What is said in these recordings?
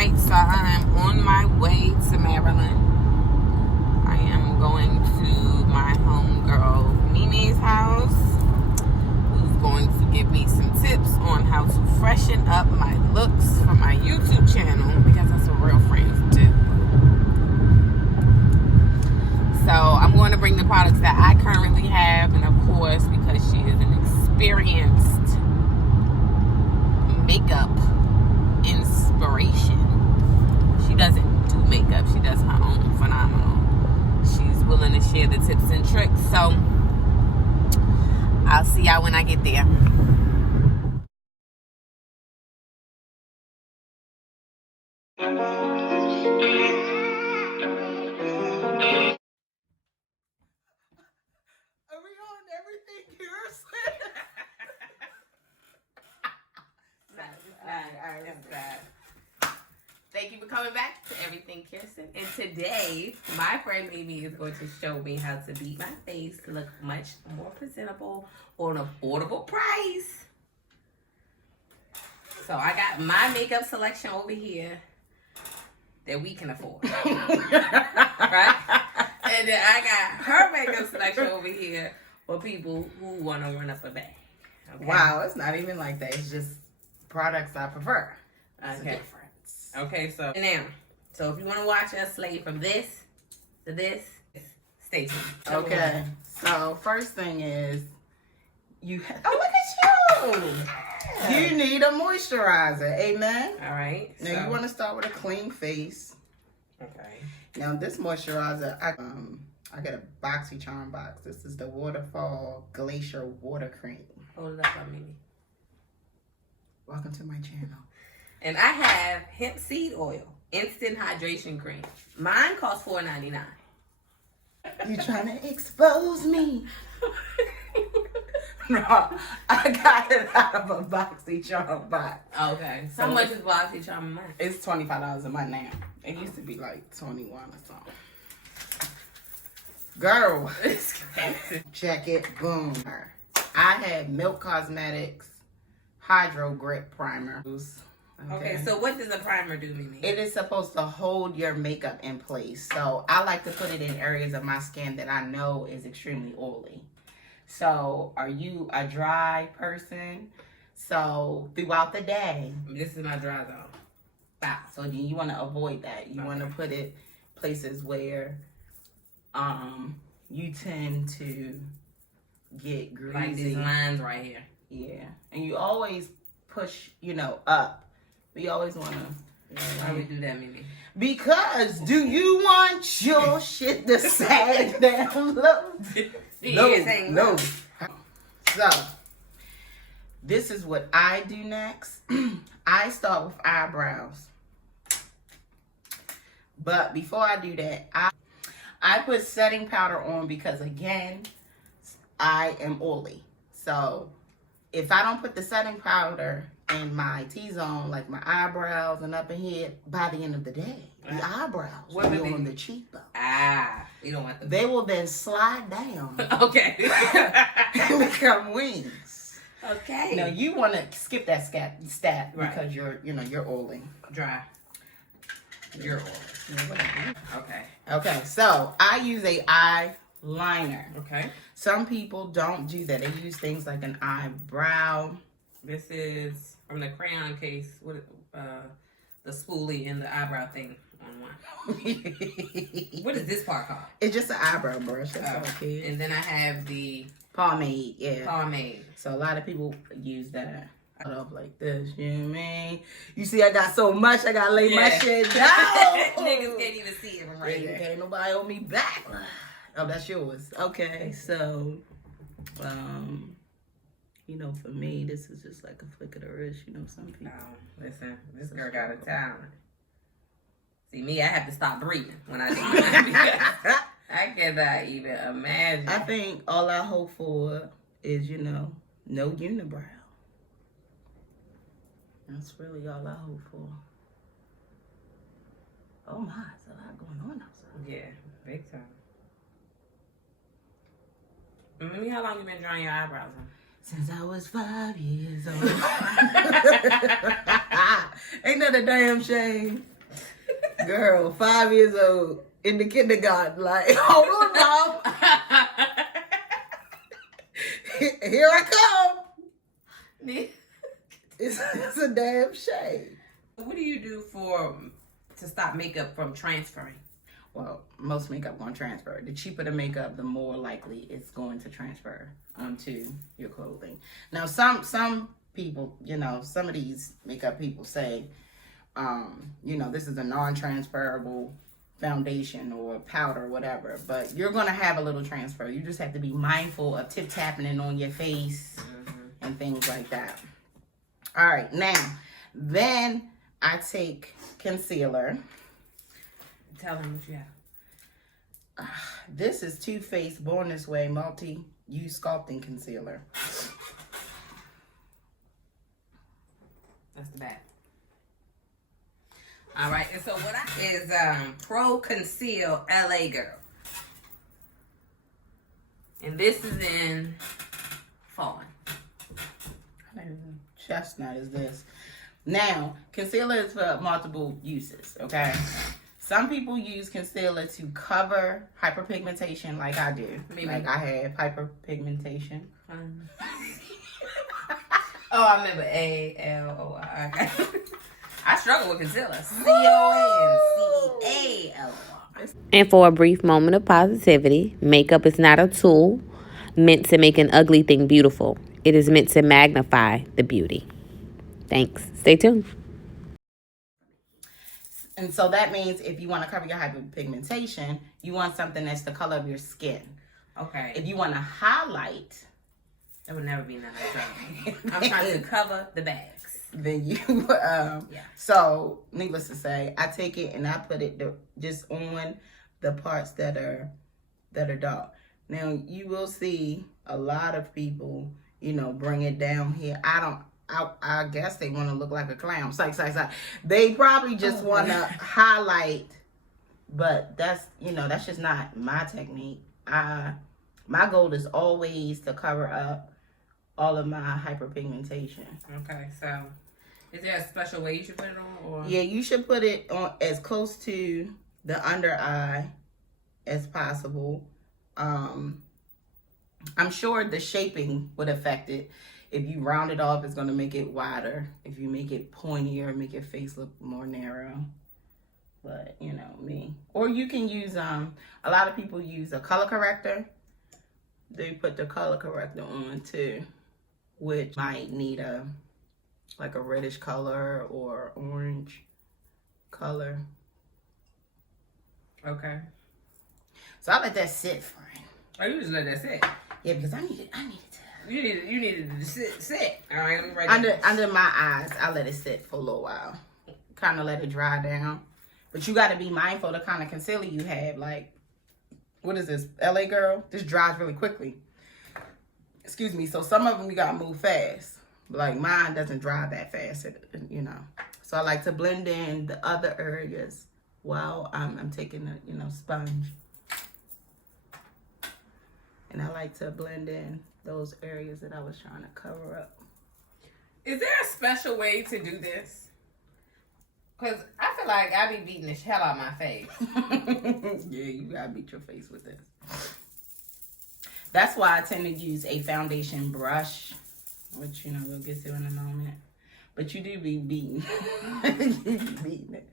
Alright, so I'm on my way to Maryland. I am going to my homegirl Mimi's house, who's going to give me some tips on how to freshen up my looks for my YouTube channel, because that's what real friends do. So I'm going to bring the products that I currently have, and of course, because she is an experienced makeup inspiration. She doesn't do makeup, she does her own phenomenal. She's willing to share the tips and tricks, so I'll see y'all when I get there. Are we on everything Kearson? Thank you for coming back to Everything Kearson. And today, my friend Amy is going to show me how to beat my face to look much more presentable for an affordable price. So I got my makeup selection over here that we can afford. Right? And then I got her makeup selection over here for people who want to run up a bag. Okay? Wow, it's not even like that. It's just products I prefer. It's Okay. a difference. Okay, so now, if you want to watch us slave from this to this, stay tuned. Okay, so first thing is, look at you! You need a moisturizer, amen? All right. Now you want to start with a clean face. Okay. Now this moisturizer, I got a BoxyCharm box. This is the Waterfall Glacier Water Cream. Hold it up on me. Welcome to my channel. And I have hemp seed oil, instant hydration cream. Mine costs $4.99. You trying to expose me? No, I got it out of a BoxyCharm box. Okay. So how much is BoxyCharm a month? It's $25 a month now. It used to be like 21 or something. Girl, It's expensive. check it. Boom. I had Milk Cosmetics Hudrogrip primer. Okay, so what does a primer do, Mimi? It is supposed to hold your makeup in place. So I like to put it in areas of my skin that I know is extremely oily. So are you a dry person? So throughout the day, This is my dry zone. so you want to avoid that. You want to put it places where you tend to get greasy. Like these lines right here. Yeah. And you always push, up. We always want to. Why we do that, Mimi? Because do you want your shit to sag down low? No. So, this is what I do next. I start with eyebrows. But before I do that, I put setting powder on because, again, I am oily. So, if I don't put the setting powder in my T-zone, like my eyebrows and up in here, by the end of the day, the eyebrows will be on the cheekbone. You don't want them. They will then slide down Okay. and become wings. Okay. Now you want to skip that step Right. because you're oily. Dry. You're oily. Okay. Okay, so I use a eyeliner. Okay. Some people don't do that. They use things like an eyebrow. This is from the Crayon Case. The spoolie and the eyebrow thing on one. What is this part called? It's just an eyebrow brush. That's all it is. And then I have the Palmade, yeah. pomade. So a lot of people use that. Up like this, you know what I mean? You see, I got so much, I gotta lay my shit down. Niggas can't even see it from right there. Ain't nobody owe me back. Oh, that's yours. Okay, so, for me, this is just like a flick of the wrist. Some people. Oh, listen, this girl got a talent. See, me, I have to stop breathing when I do that. I cannot even imagine. I think all I hope for is, no unibrow. That's really all I hope for. Oh my, there's a lot going on outside. Yeah, big time. Mimi, how long you been drawing your eyebrows on? Since I was 5 years old. Ain't that a damn shame? Girl, 5 years old in the kindergarten, like, hold on, Mom. Here I come. It's a damn shame. What do you do to stop makeup from transferring? Well, most makeup going to transfer. The cheaper the makeup, the more likely it's going to transfer onto your clothing. Now, some people, you know, some of these makeup people say, you know, this is a non-transferable foundation or powder or whatever, but you're going to have a little transfer. You just have to be mindful of tip-tapping it on your face and things like that. All right, now, then I take concealer. Tell them what you have. This is Too Faced Born This Way Multi-Use Sculpting Concealer. That's the back. All right, and so what I is Pro Conceal LA Girl. And this is in fawn. Chestnut is this. Now, concealer is for multiple uses, okay? Some people use concealer to cover hyperpigmentation like I do. Like I have hyperpigmentation. Oh, I remember A-L-O-R. I struggle with concealer. C-O-N-C-E-A-L-O-R. And for a brief moment of positivity, makeup is not a tool meant to make an ugly thing beautiful. It is meant to magnify the beauty. Thanks. Stay tuned. And so that means if you want to cover your hyperpigmentation, you want something that's the color of your skin. Okay. If you want to highlight, that would never be none of that. I'm trying to cover the bags. Then you, yeah. So needless to say, I take it and I put it just on the parts that are dark. Now you will see a lot of people, you know, bring it down here. I guess they want to look like a clown. Psych. They probably just want to highlight, but that's, you know, that's just not my technique. My goal is always to cover up all of my hyperpigmentation. Okay, so is there a special way you should put it on? Or? Yeah, you should put it on as close to the under eye as possible. I'm sure the shaping would affect it. If you round it off, it's going to make it wider. If you make it pointier, make your face look more narrow. But, you know, me. Or you can use, a lot of people use a color corrector. They put the color corrector on too, which might need like a reddish color or orange color. Okay. So I let that sit, friend. Oh, you just let that sit? Yeah, because I needed to. You needed to sit. All right, let me write under my eyes, I let it sit for a little while. Kind of let it dry down. But you got to be mindful of the kind of concealer you have. Like, what is this? LA Girl? This dries really quickly. Excuse me. So some of them you got to move fast. Like mine doesn't dry that fast, you know. So I like to blend in the other areas while I'm taking a, you know, sponge. And I like to blend in those areas that I was trying to cover up. Is there a special way to do this? Because I feel like I be beating the hell out of my face. Yeah, you gotta beat your face with this. That's why I tend to use a foundation brush, which, you know, we'll get to in a moment. But you do be beating. You be beating it.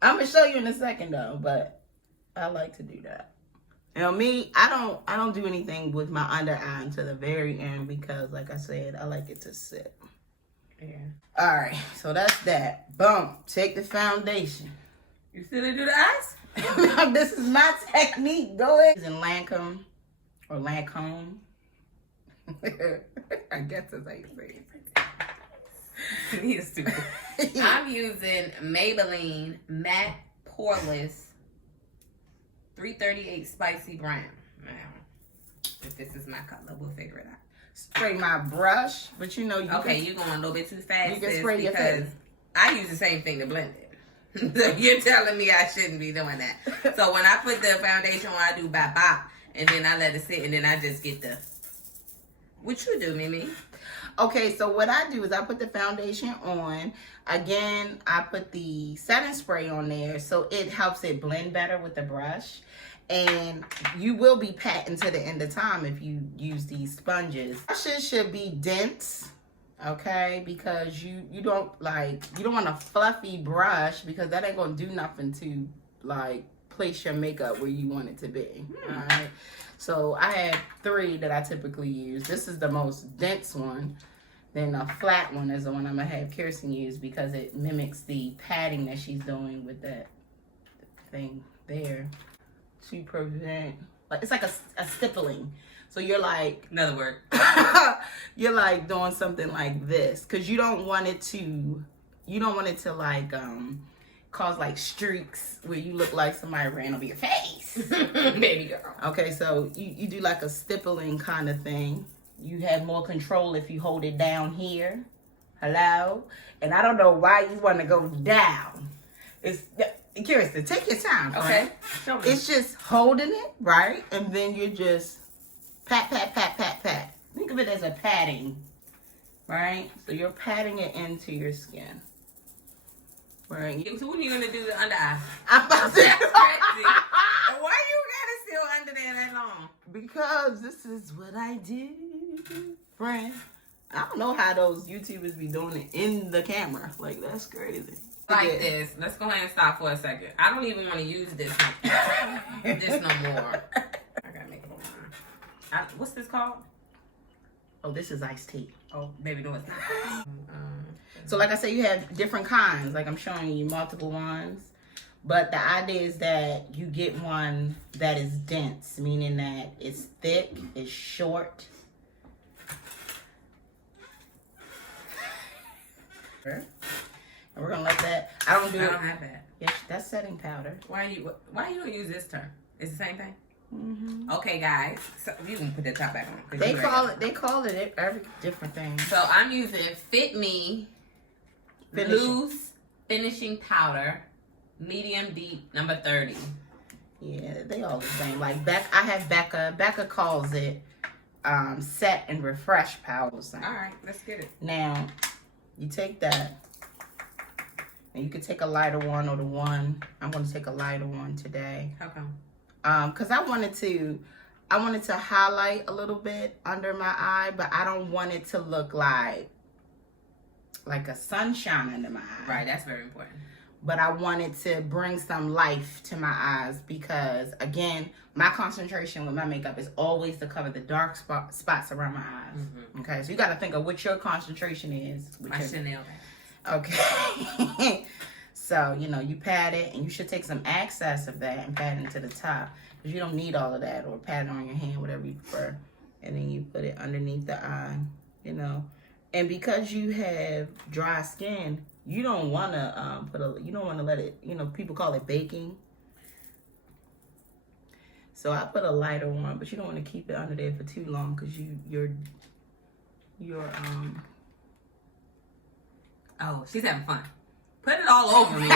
I'm gonna show you in a second though, but I like to do that. You know, me, I don't do anything with my under eye until the very end because, like I said, I like it to sit. Yeah. All right, so that's that. Boom. Take the foundation. You still didn't do the eyes? This is my technique. Go ahead. It's in Lancôme or Lancôme. I guess that's how you say it. You're stupid. I'm using Maybelline Matte Poreless 338 Spicy Brown. Now, if this is my color, we'll figure it out. Spray my brush, but you know you okay, you're going a little bit too fast. You can spray your face. I use the same thing to blend it. So you're telling me I shouldn't be doing that. So when I put the foundation on, I do bop, and then I let it sit, and then I just get the. What you do, Mimi? Okay, so what I do is I put the foundation on. Again, I put the setting spray on there so it helps it blend better with the brush. And you will be patting to the end of time if you use these sponges. Brushes should be dense, okay? Because you don't want a fluffy brush because that ain't gonna do nothing to like place your makeup where you want it to be. All right. So I have 3 that I typically use. This is the most dense one. Then a flat one is the one I'm gonna have Kearson use because it mimics the padding that she's doing with that thing there to prevent, like, it's like a stippling. So you're like, another word. You're like doing something like this because you don't want it to like cause like streaks where you look like somebody ran over your face. Baby girl. Okay, so you do like a stippling kind of thing. You have more control if you hold it down here. Hello? And I don't know why you want to go down. It's curious to take your time. Okay. Right? It's just holding it, right? And then you just pat, pat, pat, pat, pat. Think of it as a patting, right? So you're patting it into your skin. Right. So when are you gonna do the under eye? I'm about to. That's crazy. Why you gotta still under there that long? Because this is what I do, friend. I don't know how those YouTubers be doing it in the camera. Like, that's crazy. Like this. Let's go ahead and stop for a second. I don't even want to use this no more. I gotta make it more. What's this called? Oh, this is iced tea. Oh, baby, no, it's not. So like I said, you have different kinds. Like I'm showing you multiple ones. But the idea is that you get one that is dense, meaning that it's thick, it's short. And we're gonna let that. I don't have that. Yeah, that's setting powder. Why you don't use this term? It's the same thing. Mm-hmm. Okay, guys. So you can put the top back on. They call it every different thing. So I'm using Fit Me Loose Finishing Powder, medium deep, number 30. Yeah, they all the same. Like I have Becca. Becca calls it set and refresh powder. All right, let's get it. Now, you take that, and you could take a lighter one or the one. I'm going to take a lighter one today. How come? Because I wanted to highlight a little bit under my eye, but I don't want it to look like a sunshine under my eye. Right, that's very important. But I wanted to bring some life to my eyes because, again, my concentration with my makeup is always to cover the dark spots around my eyes. Mm-hmm. Okay, so you got to think of what your concentration is. My Chanel bag. Okay. So, you pat it, and you should take some excess of that and pat it into the top. Because you don't need all of that, or pat it on your hand, whatever you prefer. And then you put it underneath the eye, And because you have dry skin, you don't want to you don't want to let it, people call it baking. So I put a lighter one, but you don't want to keep it under there for too long because Oh, she's having fun. Put it all over me.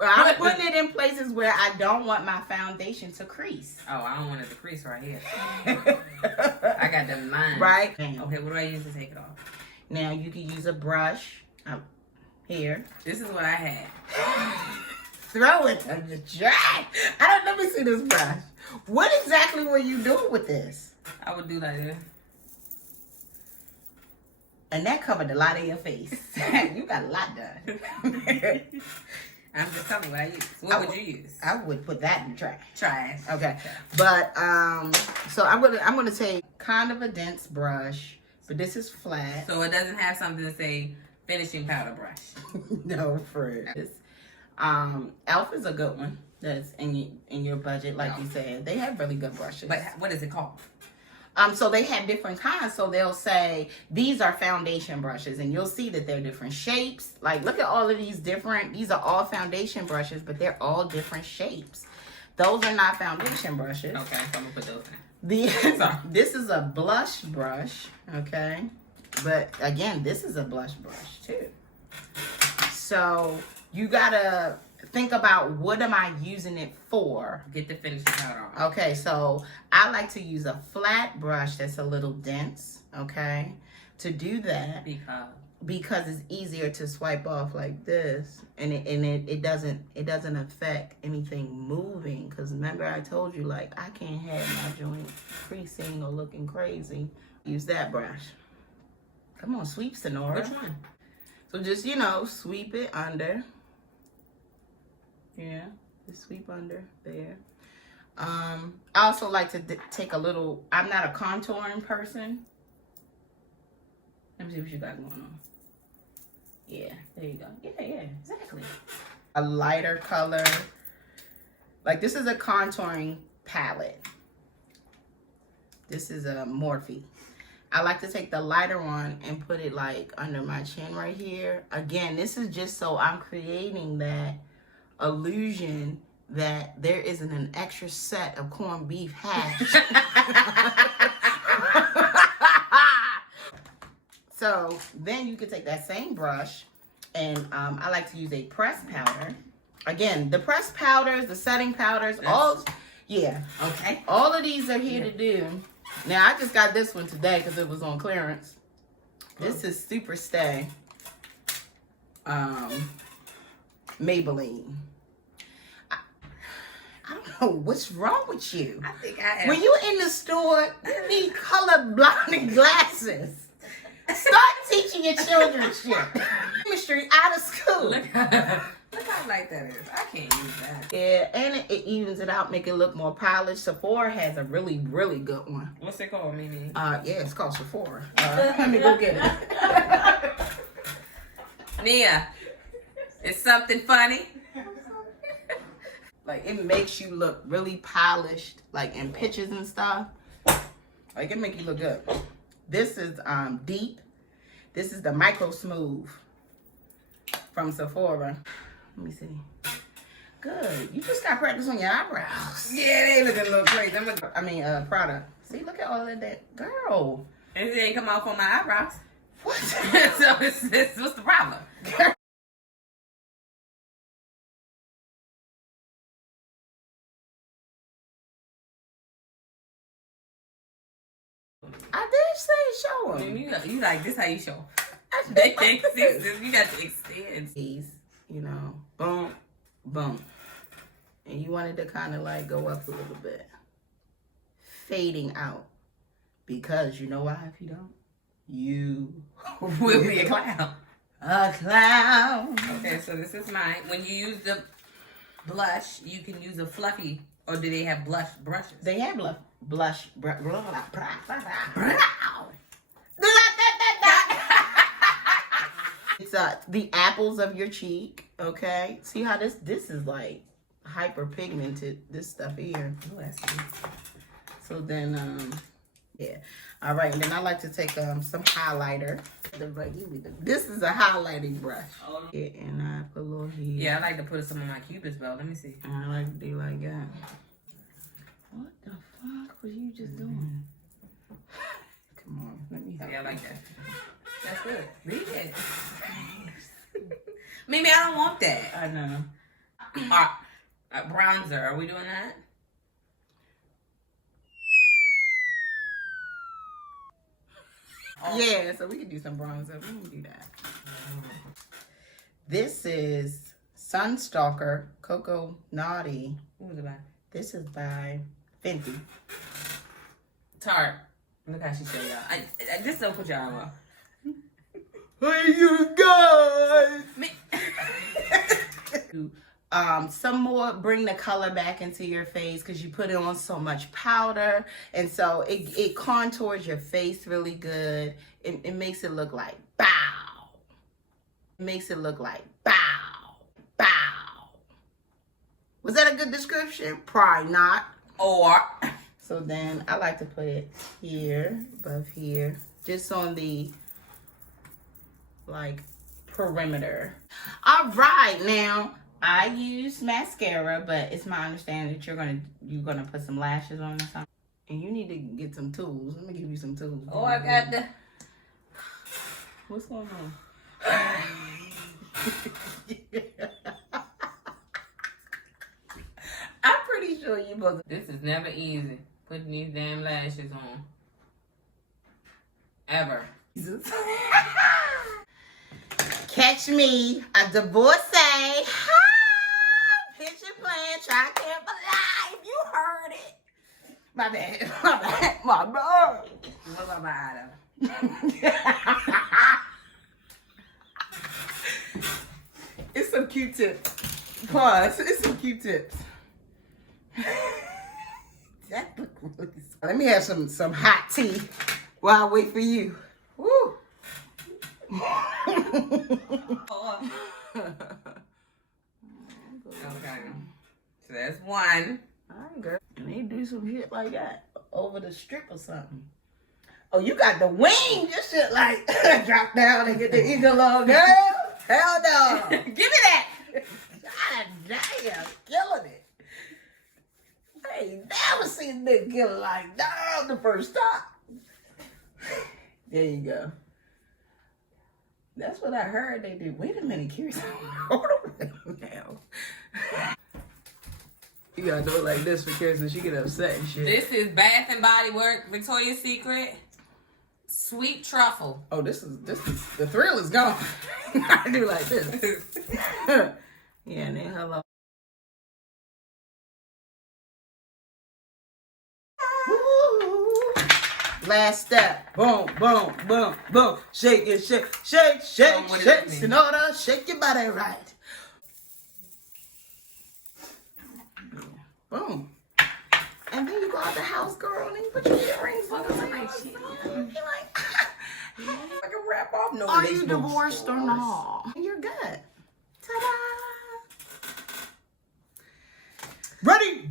I'm putting it in places where I don't want my foundation to crease. Oh, I don't want it to crease right here. I got them in mind. Right? Okay, what do I use to take it off? Now, you can use a brush here. This is what I had. Throw it to the trash. Let me see this brush. What exactly were you doing with this? I would do like this. And that covered a lot of your face. You got a lot done. I'm just telling you what I use. What would you use? I would put that in the trash. Trash. Okay. But so I'm gonna take kind of a dense brush, but this is flat. So it doesn't have something to say finishing powder brush. No, for this. Elf is a good one. That's in your budget, like you said. They have really good brushes. But what is it called? So they have different kinds. So they'll say, these are foundation brushes. And you'll see that they're different shapes. Like, look at all of these are all foundation brushes, but they're all different shapes. Those are not foundation brushes. Okay, so I'm going to put those in. This is a blush brush, okay? But, again, this is a blush brush, too. So, you got to think about what am I using it for. Get the finishing powder on. Okay, so I like to use a flat brush that's a little dense, okay, to do that because it's easier to swipe off like this, and it doesn't affect anything moving. Because remember I told you, like, I can't have my joint creasing or looking crazy. Use that brush. Come on, sweep, Sonora. Which one? So just, sweep it under. Yeah, just sweep under there. I also like to take a little, I'm not a contouring person. Let me see what you got going on. Yeah, there you go. Yeah, exactly. A lighter color. Like, this is a contouring palette. This is a Morphe. I like to take the lighter one and put it like under my chin right here. Again, this is just so I'm creating that illusion that there isn't an extra set of corned beef hash. So then you can take that same brush, and I like to use a pressed powder. Again, the pressed powders, the setting powders, Okay. All of these are here to do. Now, I just got this one today because it was on clearance. This is Superstay Maybelline. I don't know what's wrong with you. I think I have. When you in the store, you need colorblind glasses. Start teaching your children shit. Chemistry out of school. Look how light that is. I can't use that. Yeah, and it evens it out, make it look more polished. Sephora has a really, really good one. What's it called, Mimi? Yeah, it's called Sephora. Let me go get it. Nia, is something funny? Like, it makes you look really polished, like in pictures and stuff. Like, it make you look good. This is Deep. This is the Micro Smooth from Sephora. Let me see. Good. You just got practice on your eyebrows. Yeah, they looking a little crazy. Prada. See, look at all of that. Girl. It ain't come off on my eyebrows. What? So it's what's the problem? Girl. I did say show them. You like this how you show. They can't see this. You got to extend. These, boom, boom. And you wanted to kind of like go up a little bit. Fading out. Because you know why if you don't? You will be a clown. A clown. Okay, so this is mine. When you use the blush, you can use a fluffy, or do they have blush brushes? They have blush. It's the apples of your cheek. Okay, see how this is like hyper pigmented. This stuff here. Oh, that's nice. So then, yeah. All right, and then I like to take some highlighter. This is a highlighting brush. Oh. Yeah, and I put a little here. Yeah, I like to put some on my Cupid's bow. Let me see. And I like to do like that. What the fuck was you just doing? Come on, let me help. Yeah, I like that. That's good. Read it. Maybe I don't want that. I know. Bronzer. Are we doing that? Oh. Yeah, so we can do some bronzer. We can do that. This is Sunstalker Coco Naughty. What was it by? This is by Fenty. Tarte. Look how she show y'all. I just don't put y'all on. Hey, you guys! Some more, bring the color back into your face because you put it on so much powder, and so it contours your face really good. It makes it look like bow. It makes it look like bow, bow. Was that a good description? Probably not. Or so then I like to put it here, above here, just on the like perimeter. All right, now I use mascara, but it's my understanding that you're gonna put some lashes on or something, and you need to get some tools. Let me give you some tools. oh, I got the. What's going on? I'm pretty sure you both. This is never easy. Putting these damn lashes on. Ever. Jesus. Catch me, a divorcee. Picture plan, try can't believe you heard it. My bad, my bad, my bad. What about my item? It's some Q-tips. Pause. It's some Q-tips. That look really. Let me have some hot tea while I wait for you. Woo. Okay. So that's one. Alright, girl. And they do some shit like that over the strip or something. Oh, you got the wing. Your shit like drop down and get the eagle on, girl. Hell no. Give me that. God damn, killing it. I ain't never seen a nigga kill it like that on the first time. There you go. That's what I heard they did. Wait a minute, Kearson. Hold on now. You gotta do it like this for Kearson. She get upset and shit. This is Bath and Body Works Victoria's Secret Sweet Truffle. Oh, this is the thrill is gone. I do like this. Yeah, and then hello. Last step. Boom, boom, boom, boom. Shake it, shake, shake, shake, shake. In order, shake your body right. Boom. And then you go out the house, girl, and then you put your earrings on. You're like, I can wrap off. No, are you divorced or not? You're good. Ta-da! Ready,